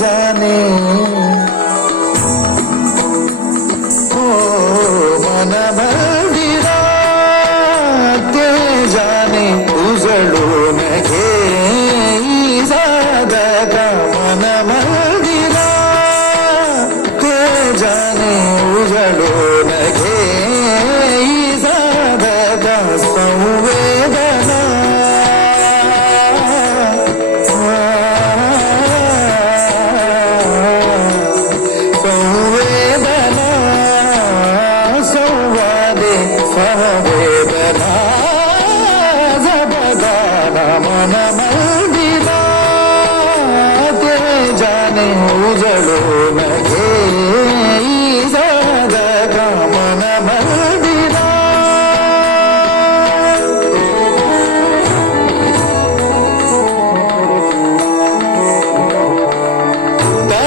जाणे हो मन मंदिरा ते जाणे उजळून घे जागा मन मंदिरा ते जाणे उजळून घे जागा संवेदना संवेदना संवादे संवेदना जबदाना मन मंदिरा ते जाणे उजळून घे जागा मन मंदिरा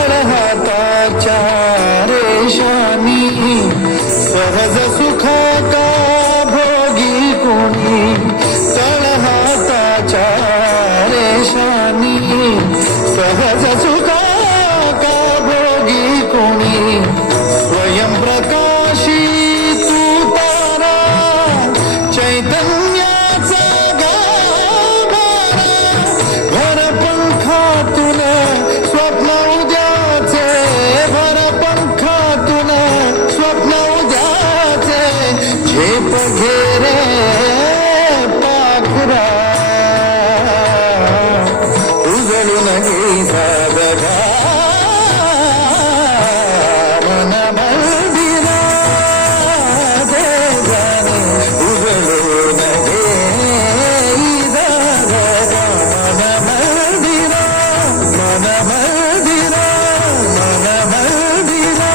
तळहाताच्या रेषानी सहज सुखा का भोगी कोणी तळहाताच्या रेषानी सहज सुखा का भोगी कोणी स्वयंप्रकाशी तू तारा चैतन्याचा गाभारा भर पंखातून स्वप्न उद्याचे भर पंखातून स्वप्न उद्याचे झेप घेरे पाखरा उजळून घे जागा मन मंदिरा ते जाणे उजळून घे जागा मन मंदिरा मन मंदिरा मन मंदिरा